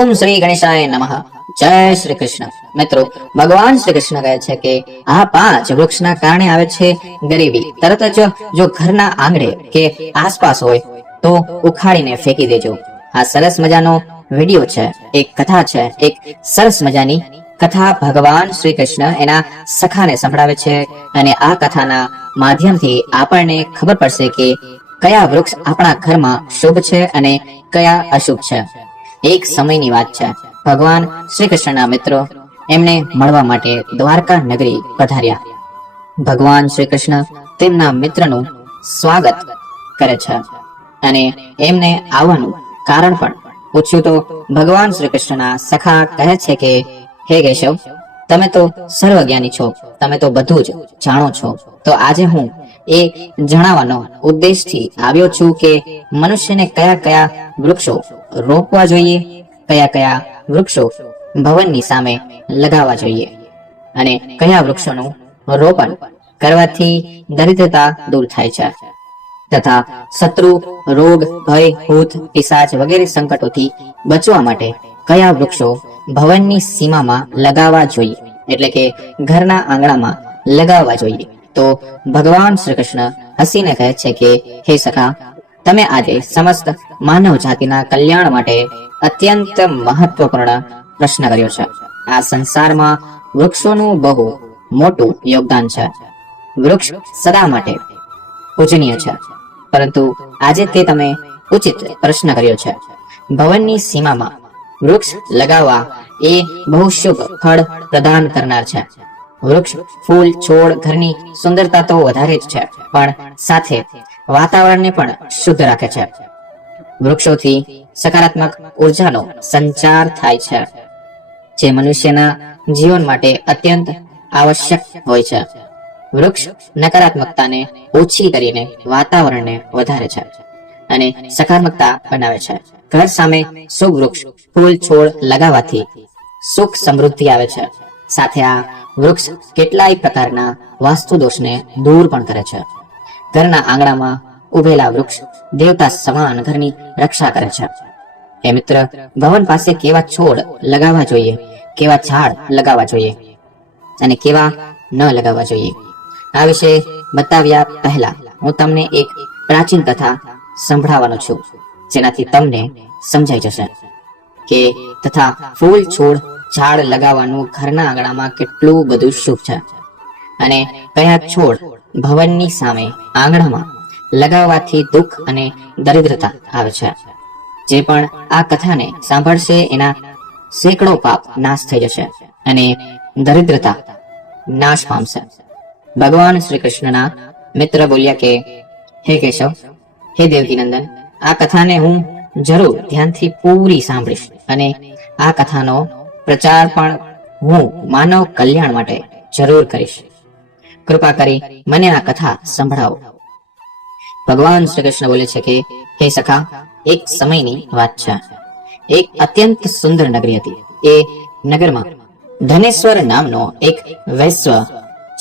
ઓમ શ્રી ગણેશાય નમઃ. જય શ્રી કૃષ્ણ. મિત્રો, ભગવાન શ્રી કૃષ્ણ કહે છે કે આ પાંચ વૃક્ષના કારણે આવે છે ગરીબી. તરત જ જો ઘરના આંગણે કે આસપાસ હોય તો ઉખાડીને ફેંકી દેજો. આ સરસ મજાનો વીડિયો છે, એક કથા છે, એક સરસ મજાની કથા ભગવાન શ્રી કૃષ્ણ એના સખાને સંભળાવે છે અને આ કથાના માધ્યમથી આપણને ખબર પડશે કે કયા વૃક્ષ આપણા ઘરમાં શુભ છે અને કયા અશુભ છે. એક સમયની વાત છે. ભગવાન શ્રી કૃષ્ણના મિત્રો, એમને મળવા માટે દ્વારકા નગરી પધાર્યા. ભગવાન શ્રી કૃષ્ણ તેમના મિત્રનું સ્વાગત કરે છે અને એમને આવવાનું કારણ પણ પૂછ્યું તો ભગવાન શ્રી કૃષ્ણના સખા કહે છે કે, હે કેશવ, તમે તો સર્વજ્ઞાની છો, તમે તો બધું જ જાણો છો. તો આજે હું એ જણાવવાનો ઉદ્દેશથી આવ્યો છું કે મનુષ્યને કયા કયા વૃક્ષો રોપવા જોઈએ, કયા કયા વૃક્ષો ભવનની સામે લગાવવા જોઈએ અને કયા વૃક્ષોનું રોપણ કરવાથી દરિદ્રતા દૂર થાય છે તથા શત્રુ, રોગ, ભય, ભૂત, પિશાચ વગેરે સંકટોથી બચવા માટે કયા વૃક્ષો ભવનની સીમામાં લગાવવા જોઈએ? એટલે કે ઘરના આંગણામાં લગાવવા જોઈએ. તો ભગવાન શ્રી કૃષ્ણ હસીને કહે છે કે, હે સખા, તમે આજે સમસ્ત માનવ જાતિના કલ્યાણ માટે અત્યંત મહત્વપૂર્ણ પ્રશ્ન કર્યો છે. આ સંસારમાં વૃક્ષોનું બહુ મોટું યોગદાન છે. વૃક્ષ સદા માટે પૂજનીય છે. પરંતુ આજે તે તમે ઉચિત પ્રશ્ન કર્યો છે. ભવનની સીમામાં વૃક્ષ લગાવવા એ બહુ શુભ ફળ પ્રદાન કરનાર છે. વૃક્ષ, ફૂલ, છોડ ઘરની સુંદરતા તો વધારે જ છે, પણ સાથે વાતાવરણને પણ શુદ્ધ રાખે છે. વૃક્ષોથી સકારાત્મક ઉર્જાનો સંચાર થાય છે, જે મનુષ્યના જીવન માટે અત્યંત આવશ્યક હોય છે. વૃક્ષ નકારાત્મકતાને ઓછી કરીને વાતાવરણને વધારે છે અને સકારાત્મકતા બનાવે છે. ઘર સામે સુખ વૃક્ષ ફૂલ, છોડ લગાવવાથી સુખ સમૃદ્ધિ આવે છે. સાથે આ વૃક્ષ કેટલાય પ્રકારના વાસ્તુ દોષને દૂર પણ કરે છે. ઘરના આંગણામાં ઉભેલા વૃક્ષ દેવતા સમાન ઘરની રક્ષા કરે છે. હે મિત્ર, ભવન પાસે કેવા છોડ લગાવવા જોઈએ, કેવા ઝાડ લગાવવા જોઈએ અને કેવા ન લગાવવા જોઈએ? આ વિશે બતાવ્યા પહેલા હું તમને એક પ્રાચીન કથા સંભળાવવાનો છું, જેનાથી તમને સમજાઈ જશે કે તથા ફૂલ છોડ ઝાડ લગાવવાનું ઘરના આંગણામાં કેટલું બધું શુભ છે. અને કયા છોડ ભવનની સામે આંગણામાં લગાવવાથી દુઃખ અને દરિદ્રતા આવે છે. જે પણ આ કથાને સાંભળશે એના સેંકડો પાપ નાશ થઈ જશે અને દરિદ્રતા નાશ પામશે. ભગવાન શ્રી કૃષ્ણના મિત્ર બોલ્યા કે, હે કેશવ, હે દેવકીનંદન, આ કથાને હું જરૂર ધ્યાનથી પૂરી સાંભળીશ અને આ કથાનો પ્રચાર પણ હું માનવ કલ્યાણ માટે જરૂર કરીશ. કૃપા કરી મને આ કથા સંભળાવો. ભગવાન શ્રી કૃષ્ણ બોલે છે કે, હે સખા, એક સમયની વાત છે. એક અત્યંત સુંદર નગરી હતી. એ નગરમાં ધનેશ્વર નામનો એક વૈશ્વ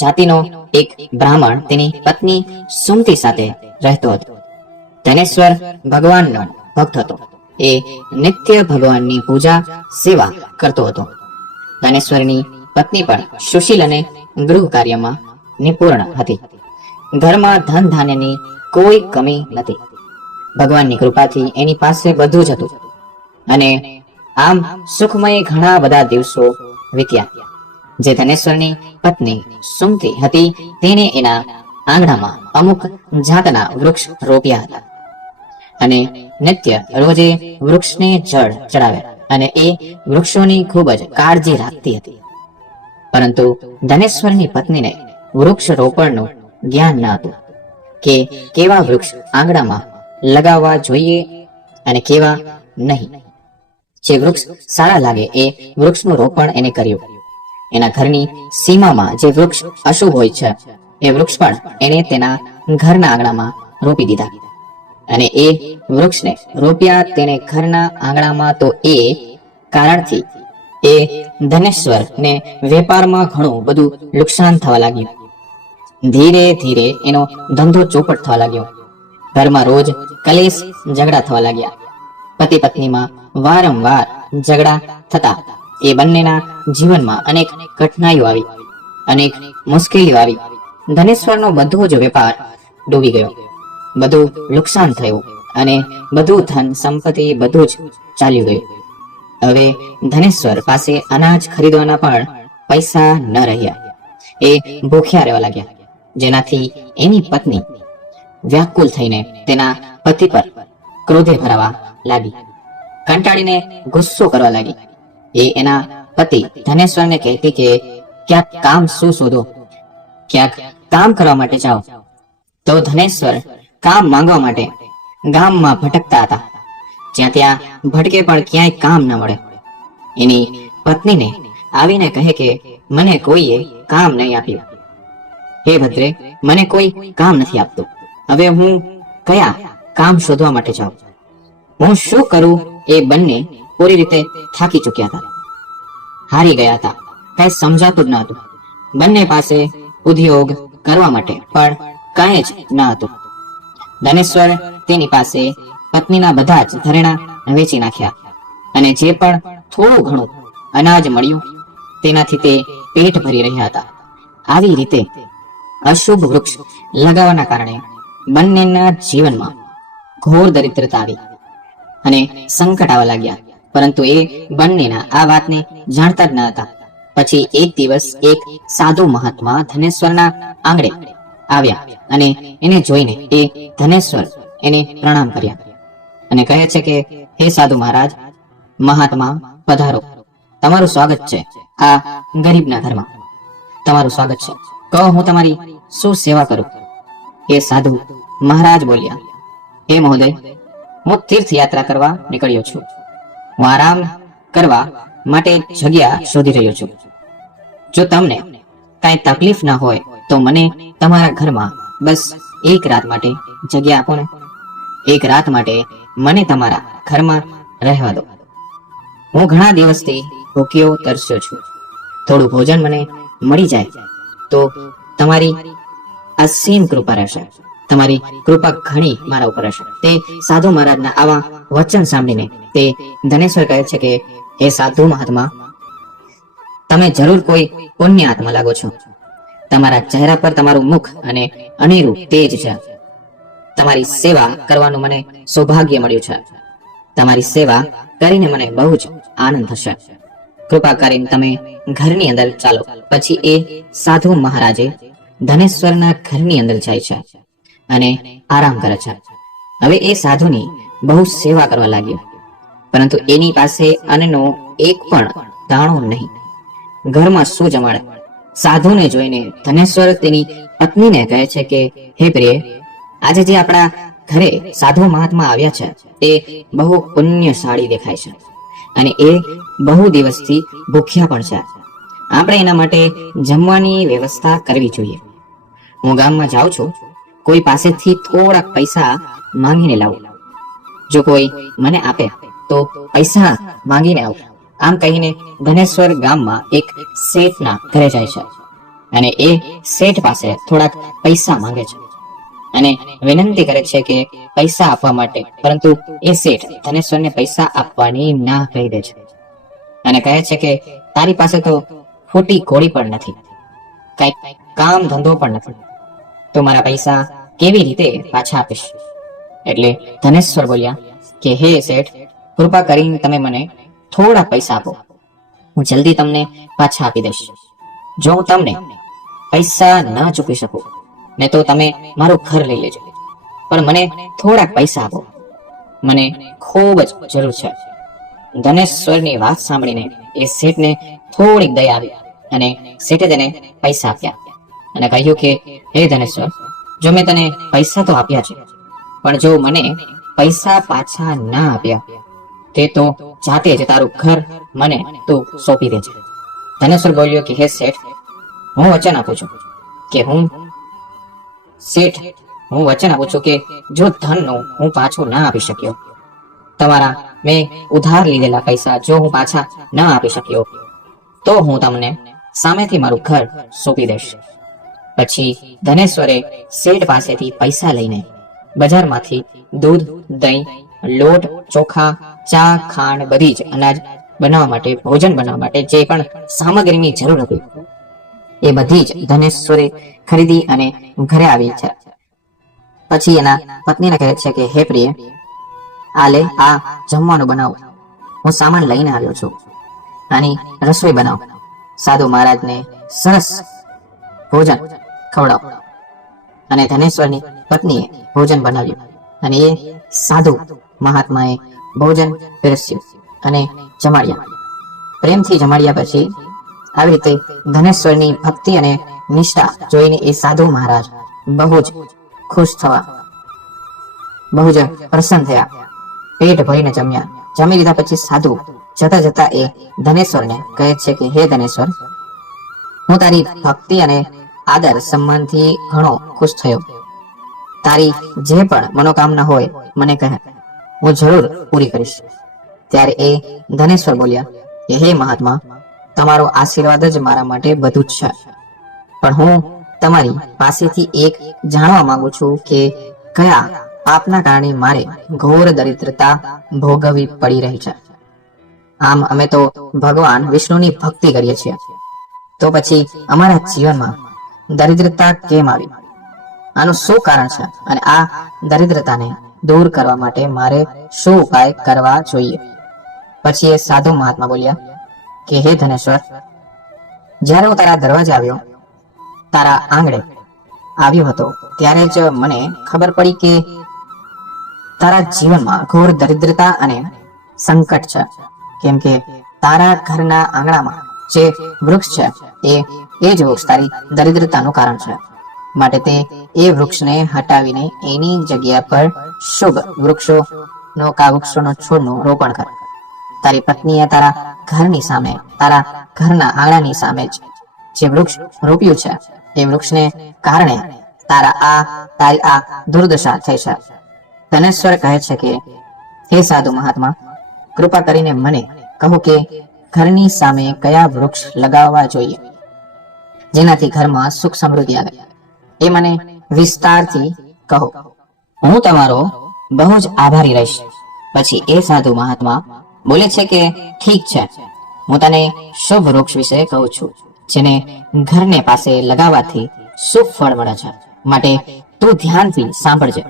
જાતિનો એક બ્રાહ્મણ તેની પત્ની સુમતી સાથે રહેતો હતો. ધનેશ્વર ભગવાનનો ભક્ત હતો. એ નિત્ય ભગવાનની પૂજા, સેવા કરતો હતો. ધનેશ્વરની પત્ની પણ સુશીલ અને ગૃહ કાર્યમાં નિપુણ હતી. ઘરમાં ધન ધાન્યની કોઈ કમી નથી. ભગવાનની કૃપાથી એની પાસે બધું જ હતું. અને આમ સુખમય ઘણા બધા દિવસો વીત્યા. જે ધનેશ્વરની પત્ની સુમતી હતી, તેને એના આંગણામાં અમુક જાતના વૃક્ષ રોપ્યા હતા. અને નિત્ય રોજે વૃક્ષને જળ ચડાવે અને એ વૃક્ષોની ખૂબ જ કાળજી રાખતી હતી. પરંતુ ધનેશ્વરની પત્નીને વૃક્ષ રોપણનું જ્ઞાન ન હતું કે કેવા વૃક્ષ આંગણામાં લગાવવા જોઈએ અને કેવા નહીં. જે વૃક્ષ સારા લાગે એ વૃક્ષનું રોપણ એને કર્યું. એના ઘરની સીમામાં જે વૃક્ષ અશુભ હોય છે, એ વૃક્ષ પણ એને તેના ઘરના આંગણામાં રોપી દીધા. અને એ વૃક્ષને રોપ્યા તેને ઘરના આંગણામાં તો એ કારણથી એ ધનેશ્વર ને વેપારમાં ઘણું બધું નુકસાન થવા લાગ્યું. ધીરે ધીરે એનો ધંધો ચોપટ થવા લાગ્યો. ઘરમાં રોજ કલેશ ઝઘડા થવા લાગ્યા. પતિ પત્નીમાં વારંવાર ઝઘડા થતા એ બંનેના જીવનમાં અનેક કઠિનાઈઓ આવી, અનેક મુશ્કેલીઓ આવી. ધનેશ્વરનો બધો જ વેપાર ડૂબી ગયો. બધું નુકસાન થયું અને બધું ધન સંપત્તિ બધું જ ચાલ્યું ગયું. હવે ધનેશ્વર પાસે અનાજ ખરીદવાના પણ પૈસા ન રહ્યા. એ ભૂખ્યા રહેવા લાગ્યા. જેનાથી એની પત્ની વ્યાકુલ થઈને તેના પતિ પર ક્રોધે ભરાવા લાગી. કંટાળીને ગુસ્સો કરવા લાગી. એ એના પતિ ધનેશ્વરને કહેતી કે, ક્યાંક કામ શું શોધો? ક્યાંક કામ કરવા માટે જાઓ. તો ધનેશ્વર કામ માંગવા માટે ગામમાં ભટકતા હતા. જ્યાં ત્યાં ભટકે પણ ક્યાંય કામ ન મળે. એની પત્નીને આવીને કહે કે, મને કોઈએ કામ નહીં આપ્યું. હે ભદ્રે, મને કોઈ કામ નથી આપતું. હવે હું કયા કામ શોધવા માટે જાઉં? હું શું કરું એ બંને પૂરી રીતે થાકી ચૂક્યા હતા. હારી ગયા હતા. કઈ સમજાતું જ ન હતું. બંને પાસે ઉદ્યોગ કરવા માટે પણ કઈ જ ન હતું. ધનેશ્વર તેની પાસે પત્નીના બધા જ ઘરેણા વેચી નાખ્યા. અને જે પણ થોડું ઘણું અનાજ મળ્યું, તેનાથી તે પેટ ભરી રહ્યા હતા. આવી રીતે અશુભ વૃક્ષ લગાવવાના કારણે બંનેના જીવનમાં ઘોર દરિદ્રતા આવી અને સંકટ આવવા લાગ્યા. પરંતુ એ બંનેના આ વાતને જાણતા જ ન હતા. પછી એક દિવસ એક સાધુ મહાત્મા ધનેશ્વરના આંગણે આવ્યા અને એને જોઈને એ ધનેશ્વર એને પ્રણામ કર્યા અને કહે છે કે, હે સાધુ મહારાજ, મહાત્મા, પધારો. તમારું સ્વાગત છે આ ગરીબના ઘરમાં. તમારું સ્વાગત છે. કહો હું તમારી શું સેવા કરું? એ સાધુ મહારાજ બોલ્યા, હે મહોદય, હું તીર્થ યાત્રા કરવા નીકળ્યો છું. હું આરામ કરવા માટે જગ્યા શોધી રહ્યો છું. જો તમને કાંઈ તકલીફ ના હોય, તો મને તમારા ઘરમાં બસ એક રાત માટે જગ્યા આપો ને. એક રાત માટે મને તમારા ઘરમાં રહેવા દો. હું ઘણા દિવસથી ભૂખ્યો, તરસ્યો છું. થોડું ભોજન મને મળી જાય તો તમારી અસીમ કૃપા રહેશે. તમારી કૃપા ઘણી મારા ઉપર હશે તે સાધુ મહારાજના આવા વચન સાંભળીને તે ધનેશ્વર કહે છે કે, હે સાધુ મહાત્મા, તમે જરૂર કોઈ પુણ્ય આત્મા લાગો છો. તમારા ચહેરા પર તમારું મુખ અને અનેરું તેજ છે. તમારી સેવા કરવાનું મને સૌભાગ્ય મળ્યું છે. તમારી સેવા કરીને મને બહુ જ આનંદ થશે. કૃપા કરીને તમે ઘરની અંદર ચાલો. પછી એ સાધુ મહારાજે ધનેશ્વરના ઘરની અંદર જાય છે અને આરામ કરે છે. હવે એ સાધુની બહુ સેવા કરવા લાગ્યો. પરંતુ એની પાસે અન્નનો એક પણ દાણો નહીં. ઘરમાં શું જમાડે? સાધુને જોઈને ધનેશ્વર તેની પત્નીને કહે છે કે, હે પ્રિય, આજે જે આપણા ઘરે સાધુ મહાત્મા આવ્યા છે, તે બહુ પુણ્યશાળી દેખાય છે અને એ બહુ દિવસથી ભૂખ્યા પણ છે. આપણે એના માટે જમવાની વ્યવસ્થા કરવી જોઈએ. હું ગામમાં જાઉં છું. કોઈ પાસેથી થોડાક પૈસા માંગીને લાવું. જો કોઈ મને આપે, તો પૈસા માંગીને આવું. આમ કહીને ધનેશ્વર ગામમાં એક શેઠના ઘરે જાય છે. અને એ શેઠ પાસે થોડાક પૈસા માંગે છે. અને વિનંતી કરે છે કે પૈસા આપવા માટે, પરંતુ એ શેઠ ધનેશ્વરને પૈસા આપવાની ના કહી દે છે. અને કહે છે કે તારી પાસે તો ખોટી ઘોડી પણ નથી, કઈ કામ ધંધો પણ નથી. તો મારા પૈસા કેવી રીતે પાછા આપીશ? એટલે ધનેશ્વર બોલ્યા કે, હે શેઠ, કૃપા કરીને તમે મને થોડા પૈસા આપો. હું જલ્દી તમને પાછા આપી દઈશ. જો હું તમને પૈસા ના ચૂકવી શકું, ને તો તમે મારું ઘર લઈ લેજો. પણ મને થોડાક પૈસા આપો. મને ખૂબ જ જરૂર છે. ધનેશ્વરની વાત સાંભળીને એ શેઠને થોડીક દયા આવી અને શેઠે તેને પૈસા આપ્યા અને કહ્યું કે, હે ધનેશ્વર, જો મેં તને પૈસા તો આપ્યા છે, પણ જો મને પૈસા પાછા ના આપ્યા તે તો જાતે જ તારું ઘર મને તું સોંપી દેજે. ધનેશ્વર બોલ્યો કે, હે શેઠ, હું વચન આપું છું કે હું શેઠ, હું વચન આપું છું કે જો ધનનું હું પાછું ના આપી શક્યો, તમારા મેં ઉધાર લીધેલા પૈસા જો હું પાછા ના આપી શક્યો, તો હું તમને સામેથી મારું ઘર સોંપી દઈશ. પછી ધનેશ્વરે શેઠ પાસેથી પૈસા લઈને બજારમાંથી દૂધ, દહીં, લોટ, ચોખા ચા, ખાંડ, બધી જ અનાજ બનાવવા માટે, ભોજન બનાવવા માટે જે પણ સામગ્રીની જરૂર હતી, એ બધી જ ધનેશ્વરે ખરીદી અને ઘરે આવી છે. પછી એના પત્નીને કહે છે કે, હે પ્રિય આ આ જમવાનું બનાવો. હું સામાન લઈને આવ્યો છું. આની રસોઈ બનાવો. સાધુ મહારાજને સરસ ભોજન ખવડાવો. અને ધનેશ્વરની પત્નીએ ભોજન બનાવ્યું. અને એ સાધુ મહાત્માએ ભોજન પીરસ્યું અને જમાડ્યા. પ્રેમથી જમાડ્યા પછી આવી રીતે ધનેશ્વરની ભક્તિ અને નિષ્ઠા જોઈને એ સાધુ મહારાજ બહુ જ ખુશ થવા, બહુ જ પ્રસન્ન થયા. પેટ ભરીને જમ્યા. જમી લીધા પછી સાધુ જતા જતા એ ધનેશ્વરને કહે છે કે, હે ધનેશ્વર, હું તારી ભક્તિ અને આદર સન્માનથી ઘણો ખુશ થયો. તારી જે પણ મનોકામના હોય, મને કહે. હું જરૂર પૂરી કરીશ. ત્યારે એ ધનેશ્વર બોલ્યા હે મહાત્મા, તમારો આશીર્વાદ જ મારા માટે બધું જ છે. પણ હું તમારી પાસેથી એક જાણવા માંગુ છું કે કયા પાપના કારણે મારે ઘોર દરિદ્રતા ભોગવવી પડી રહી છે. આમ અમે તો ભગવાન વિષ્ણુની ભક્તિ કરીએ છીએ. તો પછી અમારા જીવનમાં દરિદ્રતા કેમ આવી? આનું શું કારણ છે? અને આ દરિદ્રતાને દૂર કરવા માટે મારે શું ઉપાય કરવા જોઈએ? પછી એ સાધુ મહાત્મા બોલ્યા, કે હે ધનેશ્વર, જ્યારે હું તારા દરવાજે આવ્યો, તારા આંગણે આવ્યો હતો, ત્યારે જ મને ખબર પડી કે તારા જીવનમાં ઘોર દરિદ્રતા અને સંકટ છે. કેમ કે તારા ઘરના આંગણામાં જે વૃક્ષ છે, એ એ જ વૃક્ષ તારી દરિદ્રતાનું કારણ છે. માટે તે એ વૃક્ષને હટાવીને એની જગ્યા પર શુભ વૃક્ષો નો કા વૃક્ષોનો છોડનું રોપણ કર. તારી પત્નીએ તારા ઘરની સામે, તારા ઘરના આંગણાની સામે જ જે વૃક્ષ રોપ્યું છે, એ વૃક્ષને કારણે તારા આ, તારી આ દુર્દશા થઈ છે. ધનેશ્વર કહે છે કે, હે સાધુ મહાત્મા, કૃપા કરીને મને કહો કે ઘરની સામે કયા વૃક્ષ લગાવવા જોઈએ? જેનાથી ઘરમાં સુખ સમૃદ્ધિ આવે. એ મને વિસ્તારથી કહો. હું તમારો બહુ જ આભારી રહીશ. પછી એ સાધુ મહાત્મા બોલે છે કે ઠીક છે. હું તને શુભ વૃક્ષ વિશે કહું છું, જેને ઘરને પાસે લગાવવાથી શુભ ફળ મળે છે. માટે તું ધ્યાનથી સાંભળજે.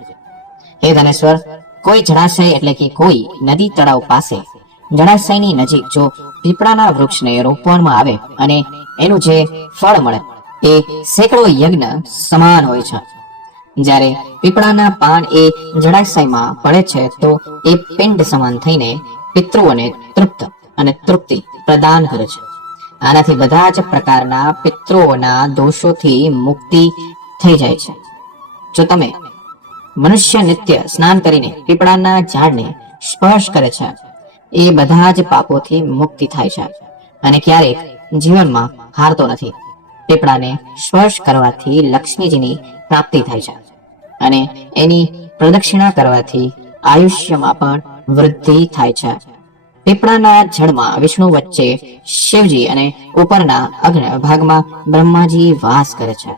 હે ધનેશ્વર, કોઈ જળાશય એટલે કે કોઈ નદી તળાવ પાસે, જળાશયની નજીક જો પીપળાના વૃક્ષને રોપવામાં આવે અને એનું જે ફળ મળે એ સેંકડો યજ્ઞ સમાન હોય છે. જ્યારે પીપળાના પાન એ જળાશયમાં પડે છે, તો એ પિંડ સમાન થઈને પિતૃઓને તૃપ્ત અને તૃપ્તિ પ્રદાન કરે છે. આનાથી બધા જ પ્રકારના પિતૃઓના દોષોથી મુક્તિ થઈ જાય છે. જો તમે મનુષ્ય નિત્ય સ્નાન કરીને પીપળાના ઝાડને સ્પર્શ કરે છે, એ બધા જ પાપોથી મુક્તિ થાય છે અને ક્યારેક જીવનમાં હારતો નથી. પીપળાને સ્પર્શ કરવાથી લક્ષ્મીજીની પ્રાપ્તિ થાય છે અને એની પ્રદક્ષિણા કરવાથી આયુષ્યમાં પણ વૃદ્ધિ થાય છે. પીપળાના જળમાં વિષ્ણુ વચ્ચે શિવજી અને ઉપરના અગ્ન ભાગમાં બ્રહ્માજી વાસ કરે છે.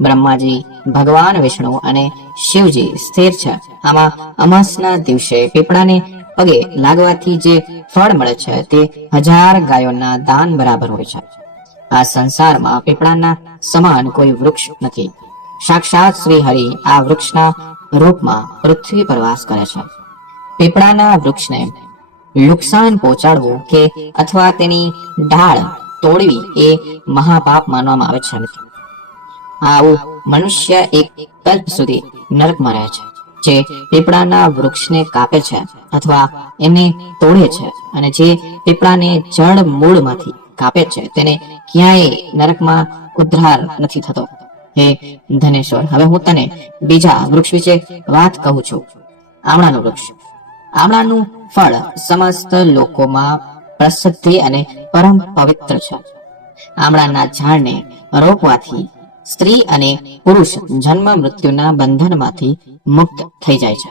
બ્રહ્માજી, ભગવાન વિષ્ણુ અને શિવજી સ્થિર છે. આમાં અમાસના દિવસે પીપળાને પગે લાગવાથી જે ફળ મળે છે તે હજાર ગાયોના દાન બરાબર હોય છે. આ સંસારમાં પીપળાના સમાન કોઈ વૃક્ષ નથી. સાક્ષાત શ્રી હરિ આ વૃક્ષના રૂપમાં પૃથ્વી પર વાસ કરે છે. પીપળાના વૃક્ષને નુકસાન પહોંચાડવું કે અથવા તેની ડાળ તોડવી એ મહાપાપ માનવામાં આવે છે આવું મનુષ્ય એક કલ્પ સુધી નરકમાં રહે છે, જે પીપળાના વૃક્ષને કાપે છે અથવા એને તોડે છે અને જે પીપળાને જળ મૂળમાંથી કાપે છે. તેને ક્યાંય નરકમાં ઉદ્ધાર નથી થતો. હે ધનેશ્વર, હવે હું તને બીજા વૃક્ષ વિશે વાત કહું છું. આમળાનું વૃક્ષ. આમળાનું ફળ સમસ્ત લોકોમાં પ્રસિદ્ધિ અને પરમ પવિત્ર છે. આમળાના ઝાડને રોપવાથી સ્ત્રી અને પુરુષ જન્મ મૃત્યુના બંધનમાંથી મુક્ત થઈ જાય છે.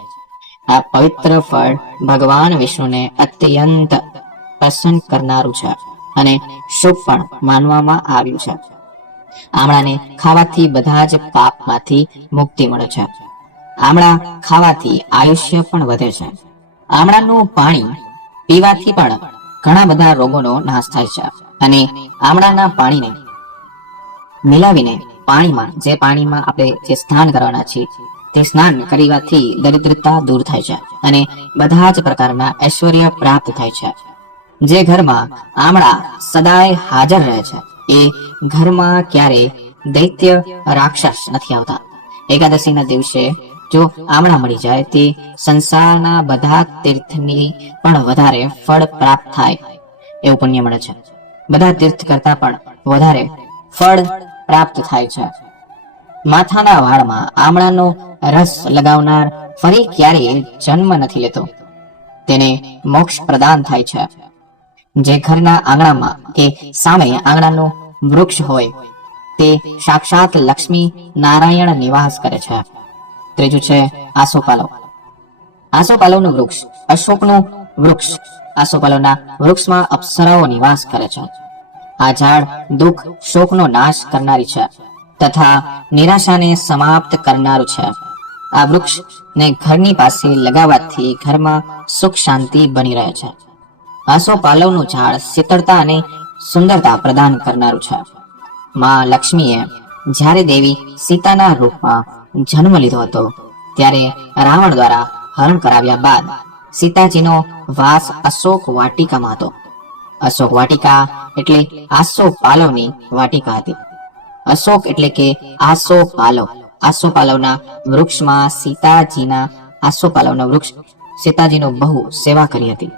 આ પવિત્ર ફળ ભગવાન વિષ્ણુને અત્યંત પ્રસન્ન કરનારું છે. અને શુભ પણ માનવામાં આવ્યું છે. આમળાને ખાવાથી બધા જ પાપમાંથી મુક્તિ મળે છે. આમળા ખાવાથી આયુષ્ય પણ વધે છે. આમળાનું પાણી પીવાથી પણ ઘણા બધા રોગોનો નાશ થાય છે અને આમળાના પાણીને મિલાવીને પાણીમાં, જે પાણીમાં આપણે જે સ્નાન કરવાના છીએ, તે સ્નાન કરવાથી દરિદ્રતા દૂર થાય છે અને બધા જ પ્રકારના ઐશ્વર્ય પ્રાપ્ત થાય છે. જે ઘરમાં આમળા સદાય હાજર રહે છે, એ ઘરમાં ક્યારેય દૈત્ય રાક્ષસ નથી આવતા. એકાદશીના દિવસે જો આમળા મળી જાય, તે સંસારના બધા તીર્થની પણ વધારે ફળ પ્રાપ્ત થાય એવું પુણ્ય મળે છે. બધા તીર્થ કરતા પણ વધારે ફળ પ્રાપ્ત થાય છે. માથાના વાળમાં આમળાનો રસ લગાવનાર ફરી ક્યારેય જન્મ નથી લેતો. તેને મોક્ષ પ્રદાન થાય છે. જે ઘરના આંગણામાં કે સામે આંગણાનું વૃક્ષ હોય, તે સાક્ષાત લક્ષ્મી નારાયણ નિવાસ કરે છે. ત્રીજું છે આસોપાલવ. આસોપાલવનું વૃક્ષ અશોકનું વૃક્ષ આસોપાલવના વૃક્ષમાં અપ્સરાઓ નિવાસ કરે છે. આ ઝાડ દુઃખ, શોકનો નાશ કરનારી છે તથા નિરાશાને સમાપ્ત કરનારું છે. આ વૃક્ષ ને ઘરની પાસે લગાવવાથી ઘરમાં સુખ શાંતિ બની રહે છે. આસોપાલવનું ઝાડ શીતળતા અને સુંદરતા પ્રદાન કરનારું છે. માં લક્ષ્મીએ જ્યારે દેવી સીતાના રૂપમાં જન્મ લીધો હતો, ત્યારે રાવણ દ્વારા હરણ કરાવ્યા બાદ સીતાજીનો વાસ અશોક વાટિકામાં હતો. અશોક વાટિકા એટલે આસો પાલવની વાટિકા હતી. અશોક એટલે કે આસો પાલવ. આસો પાલવના વૃક્ષમાં સીતાજીના, આસો પાલવના વૃક્ષ સીતાજીનો બહુ સેવા કરી હતી.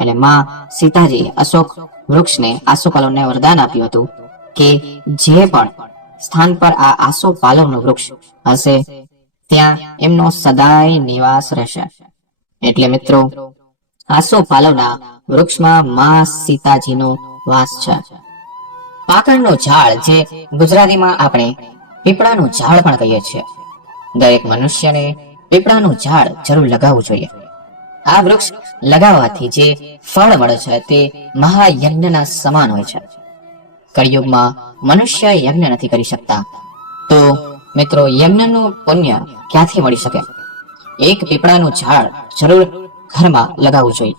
એટલે માં સીતાજી અશોક વૃક્ષને આસો પાલવને વરદાન આપ્યું હતું કે જે પણ સ્થાન પર આ આસો પાલવનું વૃક્ષ હશે, ત્યાં એમનો સદાય નિવાસ રહેશે. એટલે મિત્રો આસો પાલવના વૃક્ષમાં માં સીતાજીનો વાસ છે. પાકળનું ઝાડ જે ગુજરાતીમાં આપણે પીપળાનું ઝાડ પણ કહીએ છીએ. દરેક મનુષ્યને પીપળાનું ઝાડ જરૂર લગાવવું જોઈએ. આ વૃક્ષ લગાવવાથી જે ફળ મળે છે તે મહાયજ્ઞના સમાન હોય છે. કળિયુગમાં મનુષ્ય યજ્ઞ નથી કરી શકતા. તો મિત્રો, યજ્ઞનું પુણ્ય ક્યાંથી મળી શકે? એક પીપળાનું ઝાડ જરૂર ઘરમાં લગાવવું જોઈએ.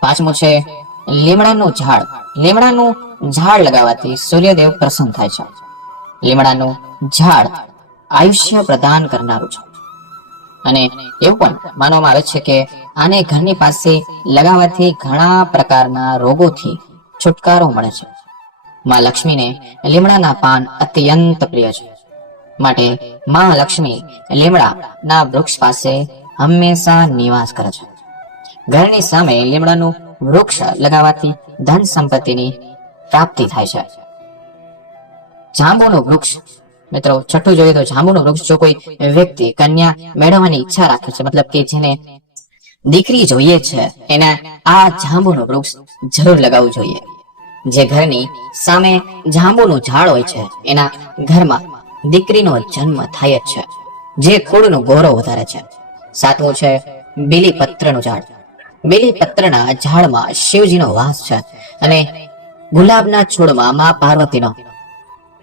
પાંચમું છે, લીમડાનું ઝાડ. લીમડાનું ઝાડ લગાવવાથી સૂર્યદેવ પ્રસન્ન થાય છે. લીમડાનું ઝાડ આયુષ્ય પ્રદાન કરનારું છે. અને એવું પણ માનવામાં આવે છે કે આને ઘરની પાસે લગાવવાથી ઘણા પ્રકારના રોગોથી છુટકારો મળે છે. માં લક્ષ્મીને લીમડાના પાન અત્યંત પ્રિય છે. માટે માં લક્ષ્મી લીમડાના વૃક્ષ પાસે હંમેશા નિવાસ કરે છે. ઘરની સામે લીમડાનું વૃક્ષ લગાવવાથી ધન સંપત્તિની પ્રાપ્તિ થાય છે. જાંબુનું વૃક્ષ, મિત્રો, છઠ્ઠું જોઈએ તો જાંબુનું વૃક્ષ જો કોઈ વ્યક્તિ કન્યા મેળવવાની ઈચ્છા રાખે છે, મતલબ કે જેને દીકરી જોઈએ છે, એના આ જાંબુનું વૃક્ષ જરૂર લગાવવું જોઈએ. જે ઘરની સામે જાંબુનું ઝાડ હોય છે, એના ઘરમાં દીકરીનો જન્મ થાય જ છે, જે કુળનો ગૌરવ વધારે છે. સાતમું છે બીલીપત્રનું ઝાડ. બીલીપત્રના ઝાડમાં શિવજીનો વાસ છે અને ગુલાબના છોડમાં મા પાર્વતીનો.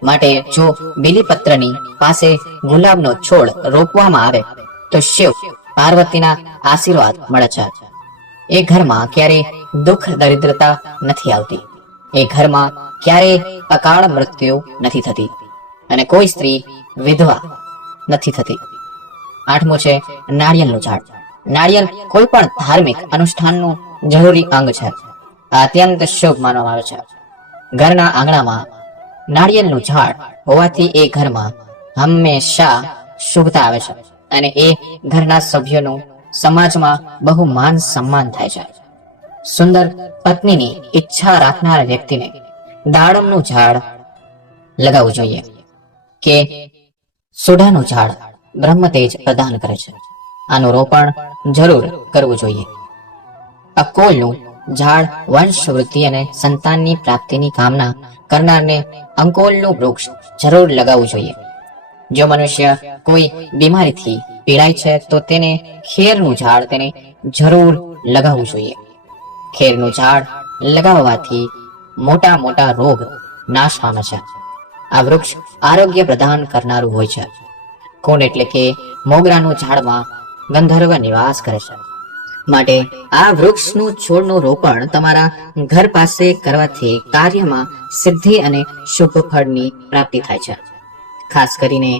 માટે જો બીલીપત્રની પાસે ગુલાબનો છોડ રોપવામાં આવે, તો શિવ પાર્વતીના આશીર્વાદ મળે છે. એ ઘરમાં ક્યારે દુઃખ, દરિદ્રતા નથી આવતી. એ ઘરમાં ક્યારે અકાળ મૃત્યુ નથી થતી. અને કોઈ સ્ત્રી વિધવા નથી થતી. આઠમું છે નાળિયેરનું ઝાડ. નાળિયેર કોઈ પણ ધાર્મિક અનુષ્ઠાનનું જરૂરી અંગ છે. અત્યંત શુભ માનવામાં આવે છે. ઘરના આંગણામાં નાળિયેરનું ઝાડ હોવાથી એ ઘરમાં હંમેશા શુભતા આવે છે. અને એ ઘરના સભ્યોનું સમાજમાં બહુ માન સન્માન થાય છે. સુંદર પત્નીની ઈચ્છા રાખનાર વ્યક્તિને દાડમનું ઝાડ લગાવવું જોઈએ કે સોડાનું ઝાડ બ્રહ્મ તેજ પ્રદાન કરે છે. આનું રોપણ જરૂર કરવું જોઈએ. અકોલનું ઝાડ વંશ વૃદ્ધિ અને સંતાનની પ્રાપ્તિની કામના કરનારને અંકોલનું વૃક્ષ જરૂર લગાવવું જોઈએ. જો મનુષ્ય કોઈ બીમારીથી પીડાય છે, તો તેને ખેરનું ઝાડ તેને જરૂર લગાવવું જોઈએ. ખેરનું ઝાડ લગાવવાથી મોટા મોટા રોગ નાશ પામે છે. આ વૃક્ષ આરોગ્ય પ્રદાન કરનારું હોય છે. કોણ એટલે કે મોગરાનું ઝાડમાં ગંધર્વ નિવાસ કરે છે. માટે આ વૃક્ષનું છોડનું રોપણ તમારા ઘર પાસે કરવાથી કાર્યમાં સિદ્ધિ અને શુભ ફળની પ્રાપ્તિ થાય છે. ખાસ કરીને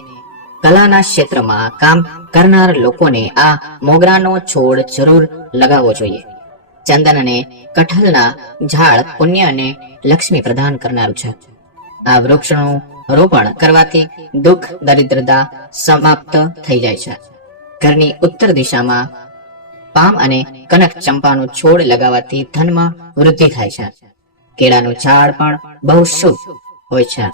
કલાના ક્ષેત્રમાં કામ કરનાર લોકોને આ મોગરાનો છોડ જરૂર લગાવવો જોઈએ. ચંદન અને કઠલના ઝાડ પુણ્ય અને લક્ષ્મી પ્રદાન કરનારું છે. આ વૃક્ષનું રોપણ કરવાથી દુઃખ, દરિદ્રતા સમાપ્ત થઈ જાય છે. ઘરની ઉત્તર દિશામાં પામ અને કનક ચંપાનું છોડ લગાવવાથી ધનમાં વૃદ્ધિ થાય છે. કેળાનું ઝાડ પણ બહુ શુભ હોય છે.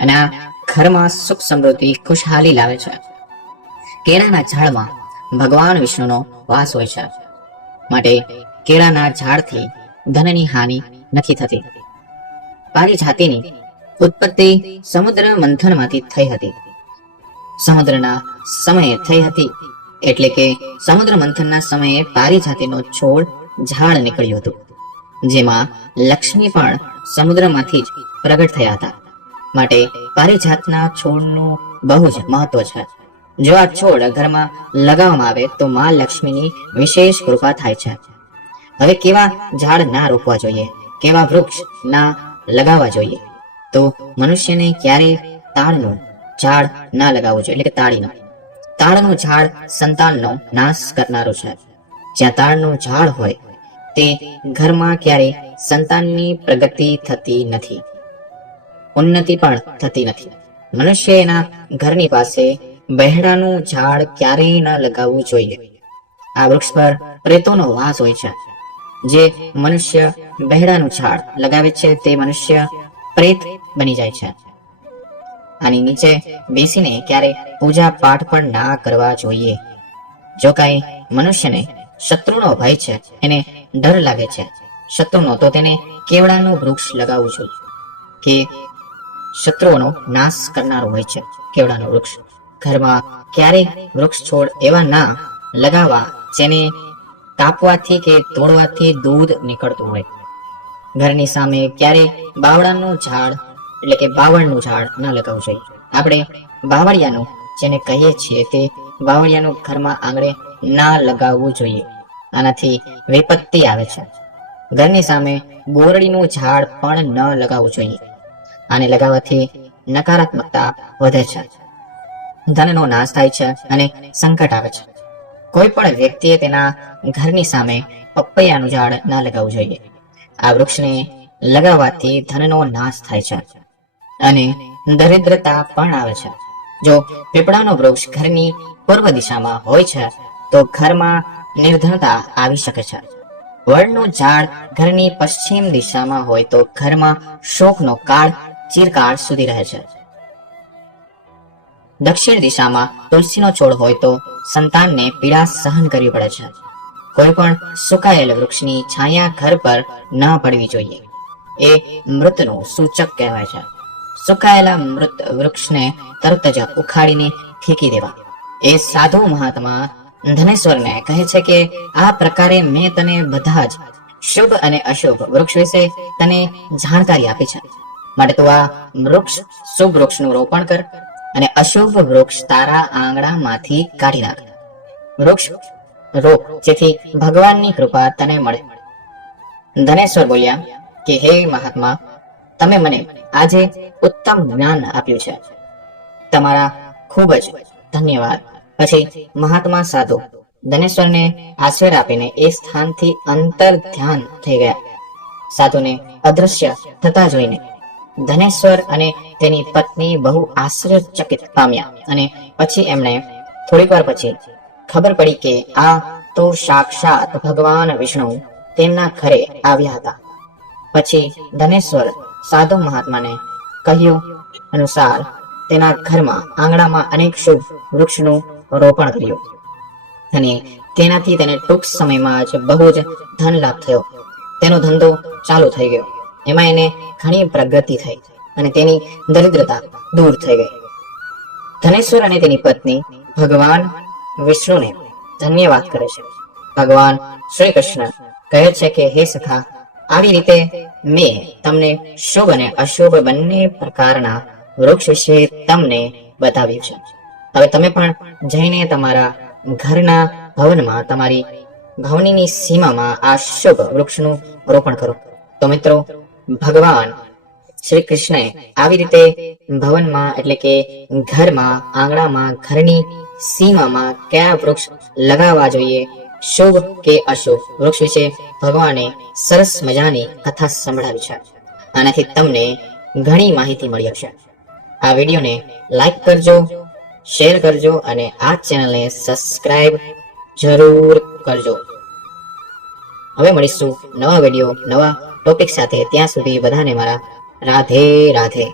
અને આ ઘરમાં સુખ સમૃદ્ધિ, ખુશહાલી લાવે છે. કેળાના ઝાડમાં ભગવાન વિષ્ણુનો વાસ હોય છે. માટે કેળાના ઝાડથી ધનની હાનિ નથી થતી. પારિજાતિની ઉત્પત્તિ સમુદ્ર મંથનમાંથી થઈ હતી. સમુદ્રના સમયે થઈ હતી એટલે કે સમુદ્ર મંથનના સમયે પારિજાતિનો છોડ ઝાડ નીકળ્યું હતું. જેમાં લક્ષ્મી પણ સમુદ્રમાંથી જ પ્રગટ થયા હતા. માટે પારિજાતના છોડનું બહુ જ મહત્વ છે. જો આ છોડ ઘરમાં લગાવવામાં આવે તો માં લક્ષ્મીની વિશેષ કૃપા થાય છે. હવે કેવા ઝાડ ના રોપવા જોઈએ? કેવા વૃક્ષ ના લગાવવા જોઈએ? તો મનુષ્યને ક્યારે તાળનું ઝાડ ના લગાવવું જોઈએ? એટલે કે તાળીનું. તાળનું ઝાડ સંતાનનો નાશ કરનારું છે. જ્યાં તાળનું ઝાડ હોય, તે ઘરમાં ક્યારે સંતાનની પ્રગતિ થતી નથી. ઉન્નતિ પણ થતી નથી. મનુષ્ય એના ઘરની પાસે બહેડાનું ઝાડ ક્યારેય ન લગાવવું જોઈએ. આ વૃક્ષ પર પ્રેતોનો વાસ હોય છે. જે મનુષ્ય બહેડાનું ઝાડ લગાવે છે, તે મનુષ્ય પ્રેત બની જાય છે. આની નીચે બેસીને ક્યારે પૂજા પાઠ પણ ના કરવા જોઈએ. જો કાંઈ મનુષ્યને શત્રુનો ભય છે, એને ડર લાગે છે, શત્રુનો તો તેને કેવડાનું વૃક્ષ લગાવવું જોઈએ. કે શત્રુઓનો નાશ કરનારો હોય છે. કેવડાનું વૃક્ષ? ઘરમાં ક્યારેક વૃક્ષ છોડ એવા ના લગાવવા જેને કાપવાથી કે તોડવાથી દૂધ નીકળતું હોય. ઘરની સામે ક્યારેક બાવળાનું ઝાડ, એટલે કે બાવળનું ઝાડ ન લગાવવું જોઈએ. આપણે બાવળિયાનું જેને કહીએ છીએ તે બાવળિયાનું ઘરમાં આંગણે ના લગાવવું જોઈએ. આનાથી વિપત્તિ આવે છે. ઘરની સામે બોરડીનું ઝાડ પણ ન લગાવવું જોઈએ. આને લગાવવાથી નકારાત્મકતા વધે છે. ધનનો નાશ થાય છે અને સંકટ આવે છે. કોઈ પણ વ્યક્તિએ તેના ઘરની સામે પપૈયાનું ઝાડ ના લગાવવું જોઈએ. આ વૃક્ષને લગાવવાથી ધનનો નાશ થાય છે અને દરિદ્રતા પણ આવે છે. જો પીપળાનો વૃક્ષ ઘરની પૂર્વ દિશામાં હોય છે, તો ઘરમાં નિર્ધનતા આવી શકે છે. વડનું ઝાડ ઘરની પશ્ચિમ દિશામાં હોય તો ઘરમાં શોકનો કાળ ચિરકાળ સુધી રહે છે. દક્ષિણ દિશામાં તુલસીનો છોડ હોય તો સંતાનને પીડા સહન કરવી પડે છે. કોઈ પણ સુકાયેલ વૃક્ષની છાયા ઘર પર ન પડવી જોઈએ. એ મૃતનું સૂચક કહેવાય છે. સુકાયેલા મૃત વૃક્ષને તરત જ ઉખાડીને ફેંકી દેવા. એ સાધુ મહાત્મા ધનેશ્વરને કહે છે કે, આ પ્રકારે મેં તને બધા જ શુભ અને અશુભ વૃક્ષ વિશે તને જાણકારી આપી છે. માટે તું આ વૃક્ષ, શુભ વૃક્ષનું રોપણ કર અને અશુભ વૃક્ષ તારા આંગણામાંથી કાઢી નાખ. વૃક્ષ રોપ જેથી ભગવાનની કૃપા તને મળે. ધનેશ્વર બોલ્યા, કે હે મહાત્મા, તમે મને આજે ઉત્તમ જ્ઞાન આપ્યું છે. તમારા ખૂબ જ ધન્યવાદ. પછી મહાત્મા સાધુ, ધનેશ્વરને આશ્રય આપીને એ સ્થાનથી અંતર ધ્યાન થઈ ગયા. સાધુને અદૃશ્ય થતા જોઈને ધનેશ્વર અને તેની પત્ની બહુ આશ્ચર્યચકિત પામ્યા અને પછી એમણે થોડીક વાર પછી ખબર પડી કે આ તો સાક્ષાત ભગવાન વિષ્ણુ તેમના ઘરે આવ્યા હતા. પછી ધનેશ્વર સાધુ મહાત્માને કહ્યું અનુસાર તેના ઘરમાં આંગણામાં અનેક શુભ વૃક્ષનું રોપણ કર્યું અને તેનાથી તેને ટૂંક સમયમાં જ બહુ જ ધન લાભ થયો. તેનો ધંધો ચાલુ થઈ ગયો. એમાં એને ઘણી પ્રગતિ થઈ અને તેની દરિદ્રતા દૂર થઈ ગઈ. ધનેશ્વર અને તેની પત્ની ભગવાન વિષ્ણુને ધન્યવાદ કરે છે. ભગવાન શ્રી કૃષ્ણ કહે છે કે, હે સખા, આવી રીતે મેં તમને શુભ અને અશુભ બંને પ્રકારના વૃક્ષ વિશે તમને બતાવ્યું છે. હવે તમે પણ જઈને તમારા ઘરના ભવનમાં, તમારી ભવનીની સીમામાં આ શુભ વૃક્ષનું રોપણ કરો. તો મિત્રો ભગવાન શ્રી કૃષ્ણએ આવી રીતે ભવનમાં, એટલે કે ઘરમાં, આંગણામાં, ઘરની સીમામાં કયા વૃક્ષ લગાવવા જોઈએ? શુભ કે અશુભ? વૃક્ષ વિશે ભગવાને સરસ મજાની કથા સંભળાવી છે. આનાથી તમને ઘણી માહિતી મળી હશે. આ વિડીયોને લાઈક કરજો, શેર કરજો અને આ ચેનલને સબસ્ક્રાઇબ જરૂર કરજો. હવે મળીશું નવા વીડિયો, નવા ટોપિક સાથે ત્યાં સુધી બધાને મારા રાધે રાધે.